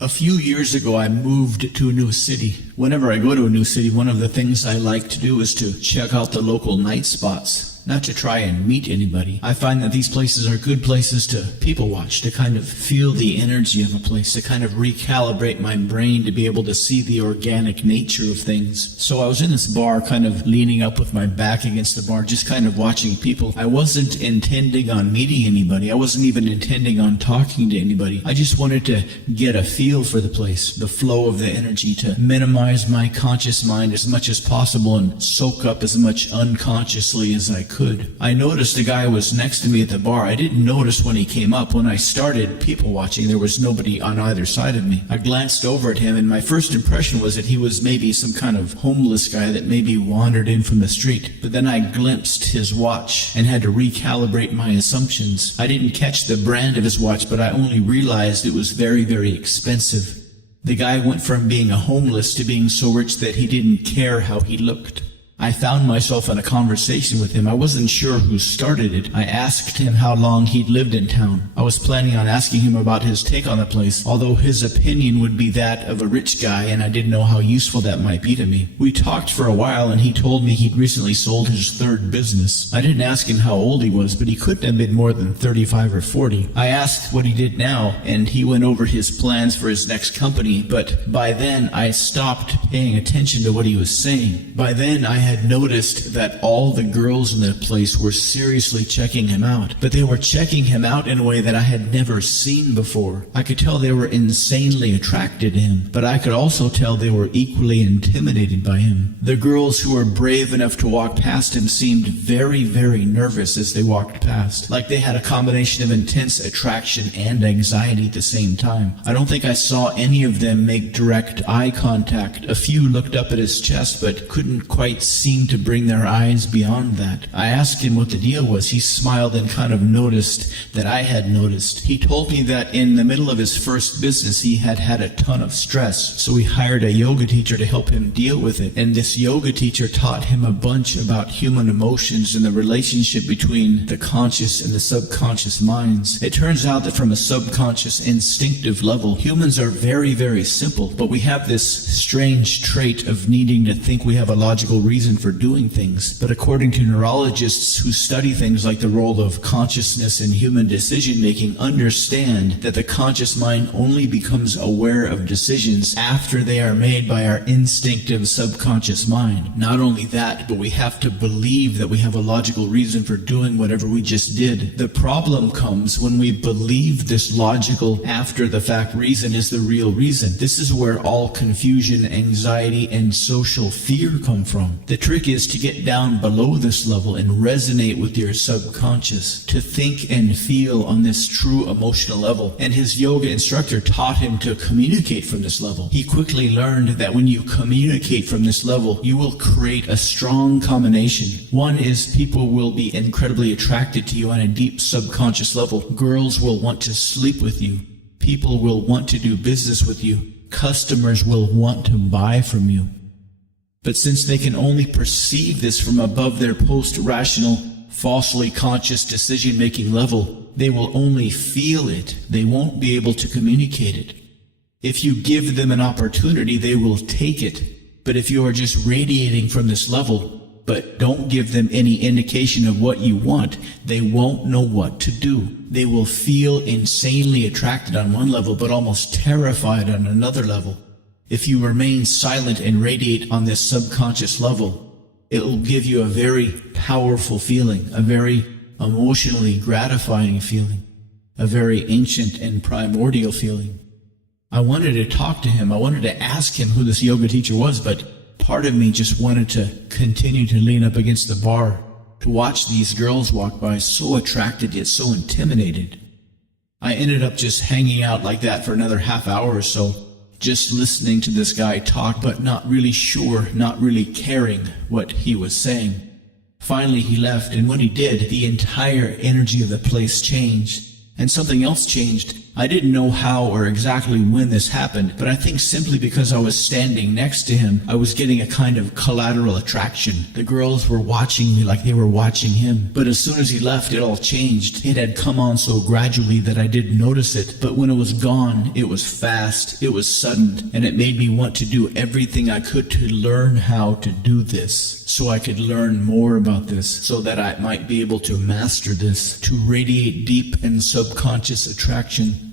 A few years ago, I moved to a new city. Whenever I go to a new city, one of the things I like to do is to check out the local night spots. Not to try and meet anybody. I find that these places are good places to people watch, to kind of feel the energy of a place, to kind of recalibrate my brain to be able to see the organic nature of things. So I was in this bar, kind of leaning up with my back against the bar, just kind of watching people. I wasn't intending on meeting anybody. I wasn't even intending on talking to anybody. I just wanted to get a feel for the place, the flow of the energy, to minimize my conscious mind as much as possible and soak up as much unconsciously as I could. I noticed the guy was next to me at the bar. I didn't notice when he came up. When I started people watching, there was nobody on either side of me. I glanced over at him, and my first impression was that he was maybe some kind of homeless guy that maybe wandered in from the street. But then I glimpsed his watch and had to recalibrate my assumptions. I didn't catch the brand of his watch, but I only realized it was very, very expensive. The guy went from being a homeless to being so rich that he didn't care how he looked. I found myself in a conversation with him. I wasn't sure who started it. I asked him how long he'd lived in town. I was planning on asking him about his take on the place, although his opinion would be that of a rich guy, and I didn't know how useful that might be to me. We talked for a while, and he told me he'd recently sold his third business. I didn't ask him how old he was, but he couldn't have been more than 35 or 40. I asked what he did now, and he went over his plans for his next company, but by then I stopped paying attention to what he was saying. By then I had noticed that all the girls in the place were seriously checking him out, but they were checking him out in a way that I had never seen before. I could tell they were insanely attracted to him, but I could also tell they were equally intimidated by him. The girls who were brave enough to walk past him seemed very, very nervous as they walked past, like they had a combination of intense attraction and anxiety at the same time. I don't think I saw any of them make direct eye contact. A few looked up at his chest, but couldn't quite seem to bring their eyes beyond that. I asked him what the deal was. He smiled and kind of noticed that I had noticed. He told me that in the middle of his first business he had had a ton of stress, so he hired a yoga teacher to help him deal with it. And this yoga teacher taught him a bunch about human emotions and the relationship between the conscious and the subconscious minds. It turns out that from a subconscious instinctive level, humans are very, very simple, but we have this strange trait of needing to think we have a logical reason for doing things. But according to neurologists who study things like the role of consciousness in human decision-making, understand that the conscious mind only becomes aware of decisions after they are made by our instinctive subconscious mind. Not only that, but we have to believe that we have a logical reason for doing whatever we just did. The problem comes when we believe this logical, after-the-fact reason is the real reason. This is where all confusion, anxiety, and social fear come from. The trick is to get down below this level and resonate with your subconscious, to think and feel on this true emotional level. And his yoga instructor taught him to communicate from this level. He quickly learned that when you communicate from this level, you will create a strong combination. One is people will be incredibly attracted to you on a deep subconscious level. Girls will want to sleep with you. People will want to do business with you. Customers will want to buy from you. But since they can only perceive this from above their post-rational, falsely conscious decision-making level, they will only feel it. They won't be able to communicate it. If you give them an opportunity, they will take it. But if you are just radiating from this level, but don't give them any indication of what you want, they won't know what to do. They will feel insanely attracted on one level, but almost terrified on another level. If you remain silent and radiate on this subconscious level, it will give you a very powerful feeling, a very emotionally gratifying feeling, a very ancient and primordial feeling. I wanted to talk to him. I wanted to ask him who this yoga teacher was, but part of me just wanted to continue to lean up against the bar, to watch these girls walk by, so attracted yet so intimidated. I ended up just hanging out like that for another half hour or so, just listening to this guy talk, but not really sure, not really caring what he was saying. Finally he left, and when he did, the entire energy of the place changed, and something else changed. I didn't know how or exactly when this happened, but I think simply because I was standing next to him, I was getting a kind of collateral attraction. The girls were watching me like they were watching him. But as soon as he left, it all changed. It had come on so gradually that I didn't notice it, but when it was gone, it was fast, it was sudden, and it made me want to do everything I could to learn how to do this, so I could learn more about this, so that I might be able to master this, to radiate deep and subconscious attraction.